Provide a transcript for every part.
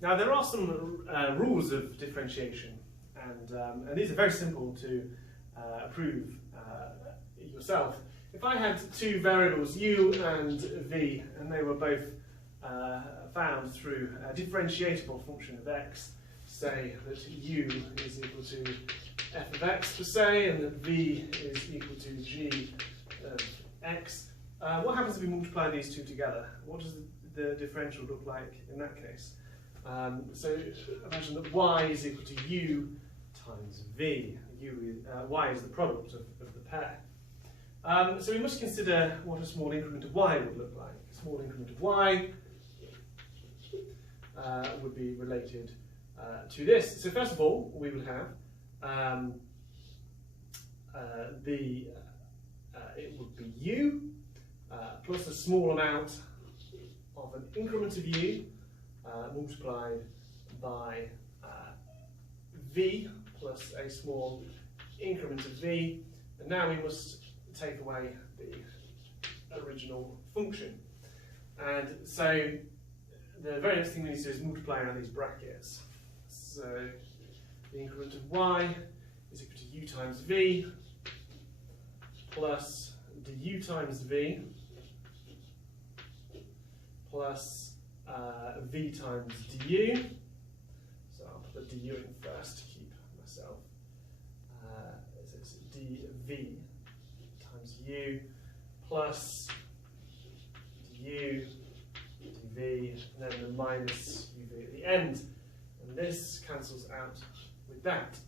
Now there are some rules of differentiation, and these are very simple to prove yourself. If I had two variables u and v, and they were both found through a differentiable function of x, say that u is equal to f of x per se, and that v is equal to g of x, what happens if we multiply these two together? What does the differential look like in that case? So imagine that y is equal to u times v. Y is the product of the pair. So we must consider what a small increment of y would look like. A small increment of y would be related to this. So first of all, we would have it would be u plus a small amount of an increment of u multiplied by v plus a small increment of v, and now we must take away the original function. And so the very next thing we need to do is multiply out these brackets. So the increment of y is equal to u times v plus du times v plus v times du. So I'll put the du in first to keep myself. So it's dv times u plus du dv, and then the minus uv at the end. And this cancels out with that.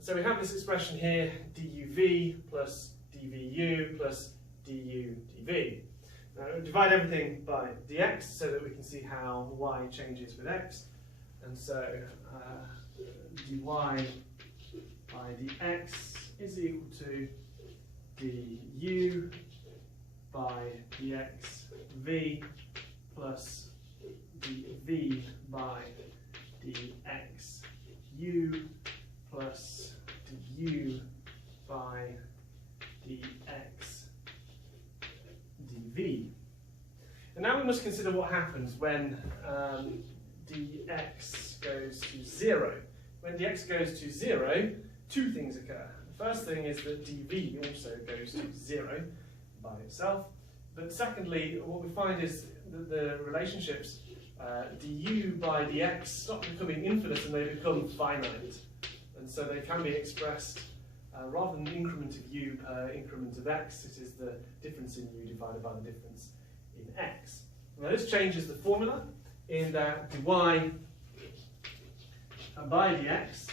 So we have this expression here, duv plus dvu plus du dv. Now we'll divide everything by dx so that we can see how y changes with x. And so dy by dx is equal to du by dx v plus dv by dx u plus du by dx dv. And now we must consider what happens when dx goes to 0. When dx goes to 0, two things occur. The first thing is that dv also goes to 0 by itself. But secondly, what we find is that the relationships du by dx stop becoming infinite and they become finite. And so they can be expressed rather than the increment of u per increment of x, it is the difference in u divided by the difference in x. Now this changes the formula in that dy by dx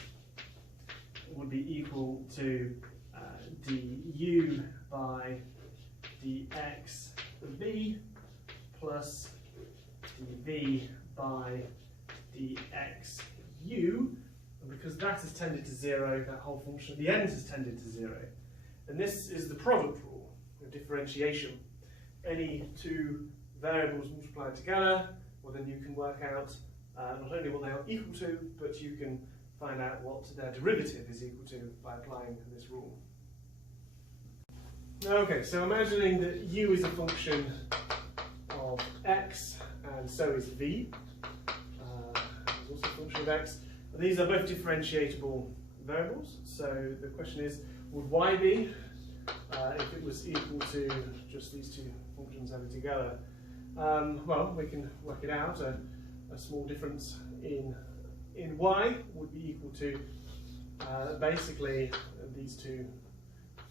would be equal to du by dx v plus dv by dx u. And because that has tended to 0, that whole function at the end has tended to 0. And this is the product rule of differentiation. Any two variables multiplied together, well then you can work out not only what they are equal to, but you can find out what their derivative is equal to by applying this rule. Okay, so imagining that u is a function of x, and so is v. It's also a function of x. These are both differentiable variables, so the question is, would y be if it was equal to just these two functions added together? Well, we can work it out. A small difference in y would be equal to basically these two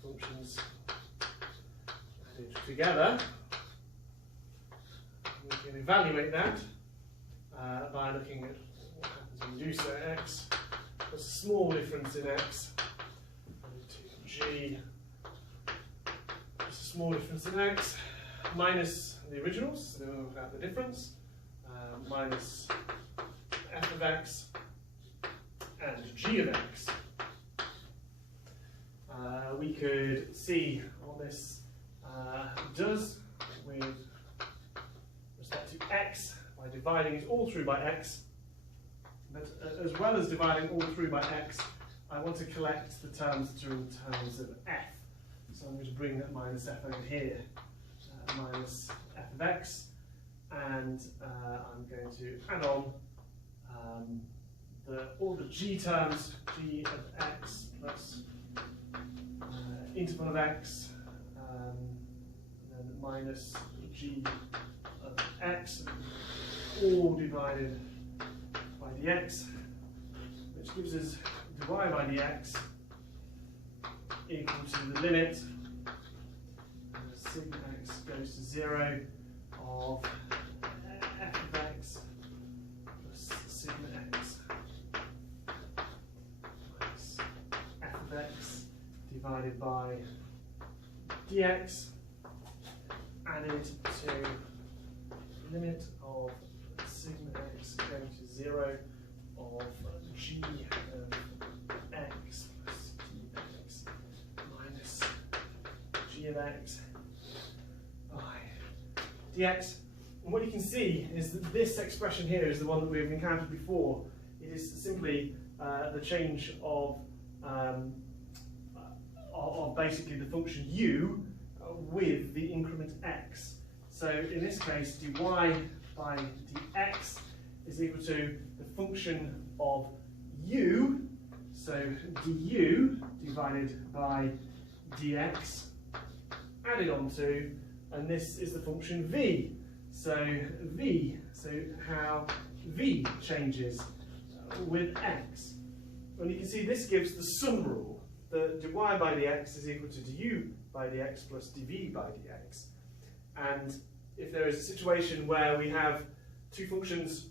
functions added together. We can evaluate that by looking at what happens when we do so. X plus a small difference in x, g plus a small difference in x, minus the originals, so then we'll have the difference, minus f of x and g of x. We could see what this does with respect to x by dividing it all through by x. But as well as dividing all through by x, I want to collect the terms that are in terms of f. So I'm going to bring that minus f over here, minus f of x, and I'm going to add on all the g terms, g of x plus interval of x, and then minus g of x, all divided by dx, which gives us dy by dx equal to the limit sigma x goes to 0 of f of x plus sigma x minus f of x divided by dx, added to the limit of sigma x going to 0 of g of x plus dx minus g of x by dx. And what you can see is that this expression here is the one that we've encountered before. It is simply the change of basically the function u with the increment x. So in this case, dy by dx is equal to the function of u, so du divided by dx added onto, and this is the function v. So how v changes with x. And you can see this gives the sum rule. The dy by dx is equal to du by dx plus dv by dx. And if there is a situation where we have two functions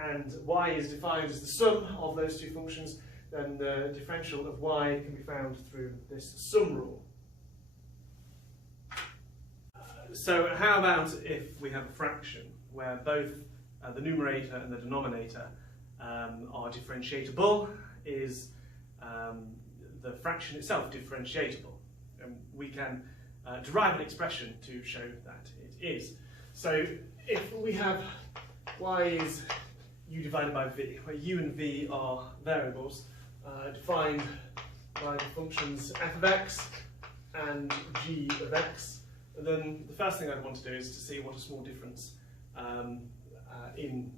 and y is defined as the sum of those two functions, then the differential of y can be found through this sum rule. So how about if we have a fraction where both the numerator and the denominator are differentiable? Is the fraction itself differentiable? And we can derive an expression to show that it is. So if we have y is u divided by v, where u and v are variables defined by the functions f of x and g of x, then the first thing I'd want to do is to see what a small difference in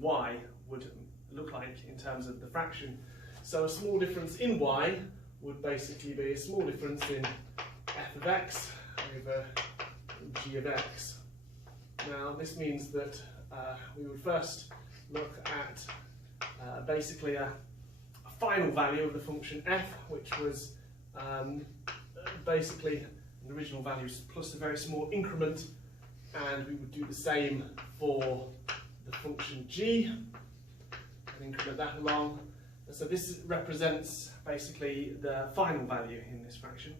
y would look like in terms of the fraction. So a small difference in y would basically be a small difference in f of x over g of x. Now this means that we would first look at basically a final value of the function f, which was basically an original value plus a very small increment, and we would do the same for the function g and increment that along. And so this represents basically the final value in this fraction,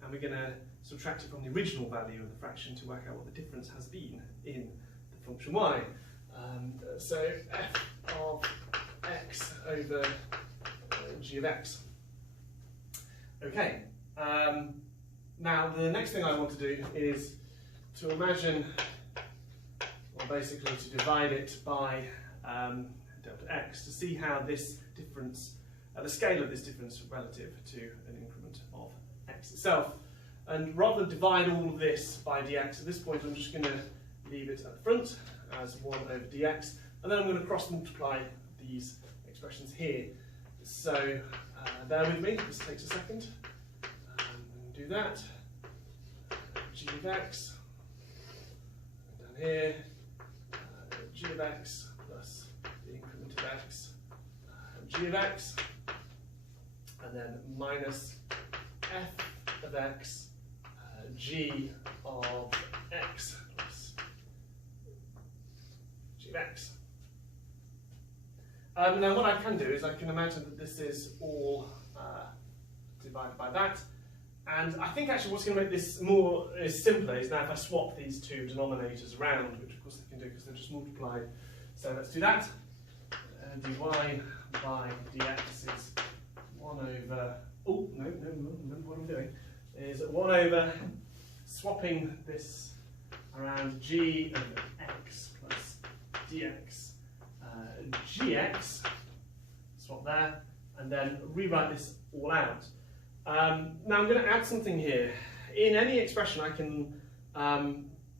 and we're going to subtract it from the original value of the fraction to work out what the difference has been in the function y. So f of x over g of x. Okay, now the next thing I want to do is to imagine, or basically to divide it by delta x to see how this difference, the scale of this difference relative to an increment of x itself. And rather than divide all of this by dx, at this point I'm just going to leave it at the front as 1 over dx, and then I'm going to cross multiply these expressions here. So bear with me, this takes a second. Do that. G of x, and down here, g of x plus the increment of x, g of x, and then minus f of x, g of x plus g of x. Now what I can do is I can imagine that this is all divided by that. And I think actually what's going to make this more simpler is now if I swap these two denominators around, which of course I can do because they're just multiplied. So let's do that. Dy by dx is 1 over, oh, no, remember what I'm doing, is 1 over swapping this around g over x plus dx gx, swap there, and then rewrite this all out. Now I'm going to add something here. In any expression I can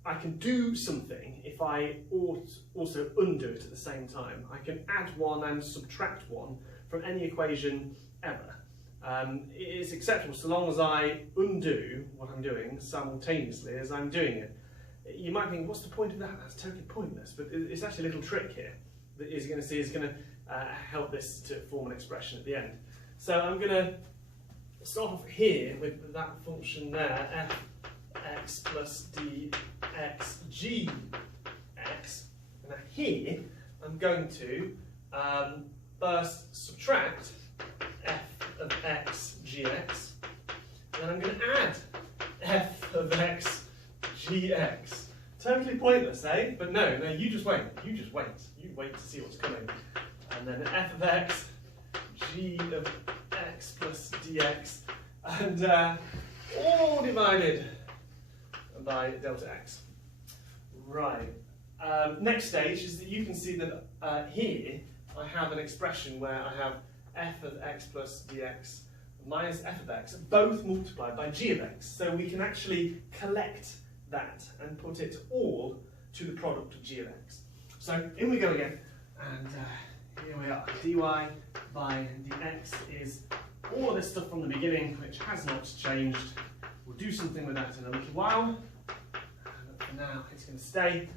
I can do something if I also undo it at the same time. I can add one and subtract one from any equation ever. It is acceptable so long as I undo what I'm doing simultaneously as I'm doing it. You might think, what's the point of that? That's totally pointless, but it's actually a little trick here that you're going to see is going to help this to form an expression at the end. So I'm going to start off here with that function there, fx plus dx gx. Now here I'm going to first subtract f of x gx, and then I'm going to add f of x gx. Totally pointless, eh? But no, you just wait. You just wait. You wait to see what's coming. And then f of x, g of x plus dx, and all divided by delta x. Right. Next stage is that you can see that here I have an expression where I have f of x plus dx minus f of x, both multiplied by g of x. So we can actually collect that and put it all to the product of g of x. So in we go again, and here we are. dy by dx is all of this stuff from the beginning, which has not changed. We'll do something with that in a little while. But for now, it's going to stay.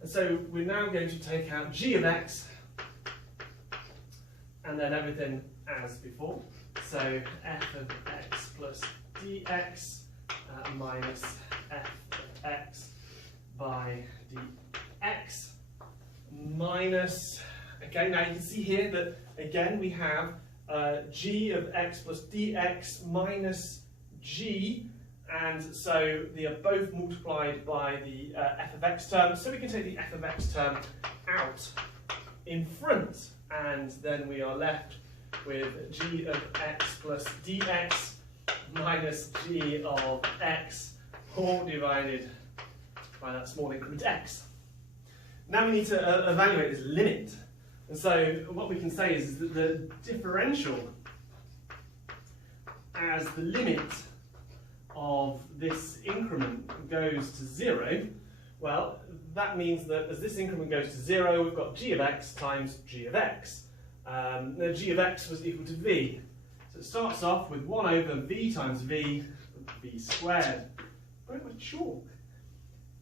And so we're now going to take out g of x, and then everything as before. So f of x plus dx minus f of x by dx minus, okay, now you can see here that again we have g of x plus dx minus g, and so they are both multiplied by the f of x term, so we can take the f of x term out in front, and then we are left with g of x plus dx minus g of x, all divided by that small increment x. Now we need to evaluate this limit. And so what we can say is that the differential as the limit of this increment goes to 0, well, that means that as this increment goes to 0, we've got g of x times g of x. Now g of x was equal to v. So it starts off with 1 over v times v squared. Very much chalk.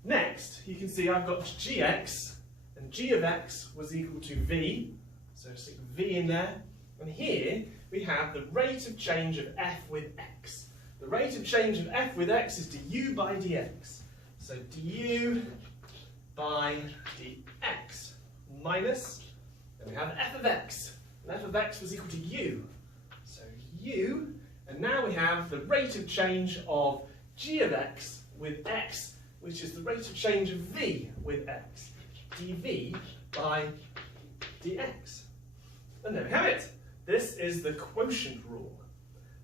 Next, you can see I've got gx, and g of x was equal to v, so stick v in there. And here we have the rate of change of f with x. The rate of change of f with x is du by dx. So du by dx minus, then we have f of x, and f of x was equal to u. So u, and now we have the rate of change of g of x with x, which is the rate of change of v with x, dv by dx. And there we have it. This is the quotient rule.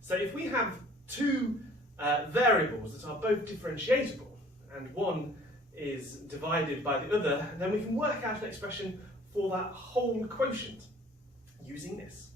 So if we have two variables that are both differentiable, and one is divided by the other, then we can work out an expression for that whole quotient using this.